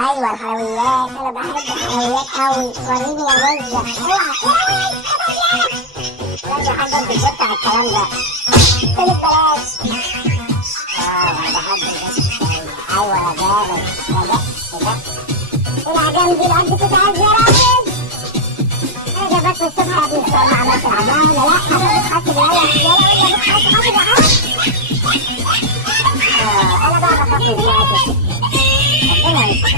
ايوه الحلويات، انا بحب الحلويات قوي. وريني يا مزة. اوعى لازم حد يظبط على الكلام ده. قلت بلاش. انا بحب البسكوت. ايوه يا جامد يا جامد. العجام دي القد بتاع الزراير. انا جابت من الصبح يا ابني الصراحه عملت العجام ولا لا؟ حاسب يلا يلا حاسب انا بقى بخاف من ذاتي. ربنا يستر.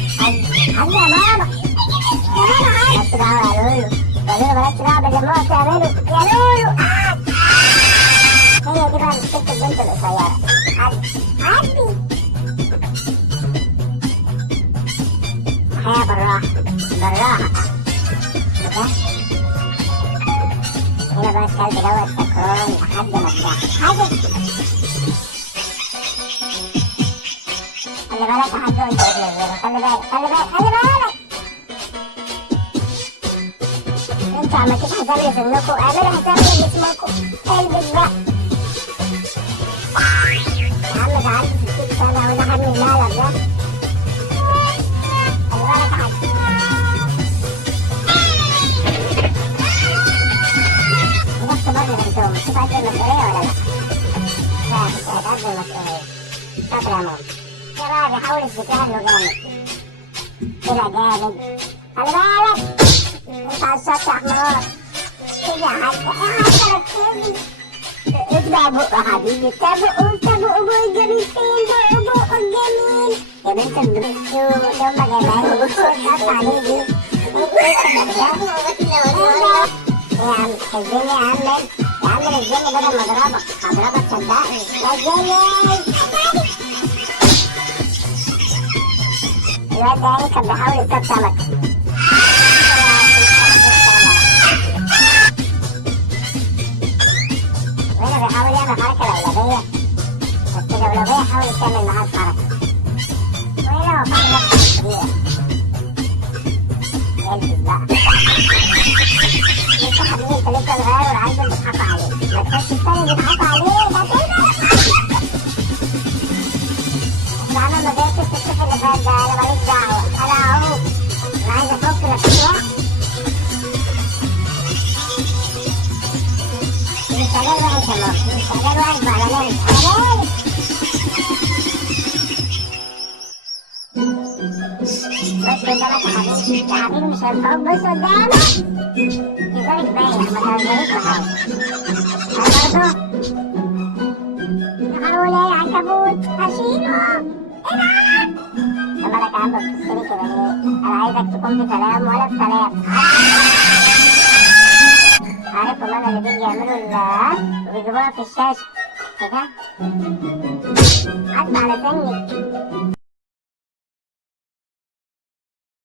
عندي يا ماما. يا ماما مالكش دعوه يا لولو. يا لولو مالكش دعوه باللي ماما بتعمله يا لولو. هي دي بقى مشكله البنت القصيره. عدي الحياة بالراحة بالراحة. كده هنا بقى الكلب دوت سكران لحد ما ارتاح. حاجة خلي بالك يا حاج وانت بتنزله. خلي بالك خلي بالك خلي بالك. انتوا عملتوش حساب اللي في انكم، اعملوا حساب اللي في اسمكم. البس بقى يا عم. ده عندي 60 سنة وده حجم المقلب ده. خلي بالك يا حاج. ده اختبار لبنتهم. شوف قد المسؤولية ولا لا؟ لا مش قد المسؤولية. شاطر يا ماما. يا بقى بيحاول يثبتها انه جامد. كده جامد. خلي بالك انت على الشط يا حمار. كده يا حاج. يا حاج ركزي. ابدأ بقى يا حبيبي. تبقوا بقى الجميل فين؟ بقى الجميل يا بنت الدكتور. يوم ما جايبها لي بص عليه دي. يا عم نزلني يا عم. يا عم نزلني بدل ما اضربك. هضربك صدقني. نزلني. الواد ده يعني كان بيحاول يصطاد سمك. وهنا بيحاول يعمل حركة لولبية. بس اللولبية حاولت تعمل معاه الحركة. وهنا هو فاهم نفسه كبيرة. البس بقى. انت حبيبي انت لسه صغير والعيال بيضحكوا عليك. ما تخش التاني بيضحكوا عليك. ده كده احنا عملنا ما جايش الصيف اللي فات ده. انا ماليش دعوة. انا اهو انا عايز افك نفسي واحد. مش شغال وحش يا ماما. مش شغال وحش بقى. انا مالك انا مالك. بص قدامك يا حبيبي. يا حبيبي مش هينفعوك. بص قدامك. لذلك باين ما تهزريش بحاجة. انا برضه هحاول ايه عنكبوت هشيله. العب. مالك يا عم بتبصلي كده ليه؟ انا عايزك تكون في سلام ولا في سلام. عارف هما اللي بيجي يعملوا وبيجيبوها في الشاشة كده. عدى على سنك.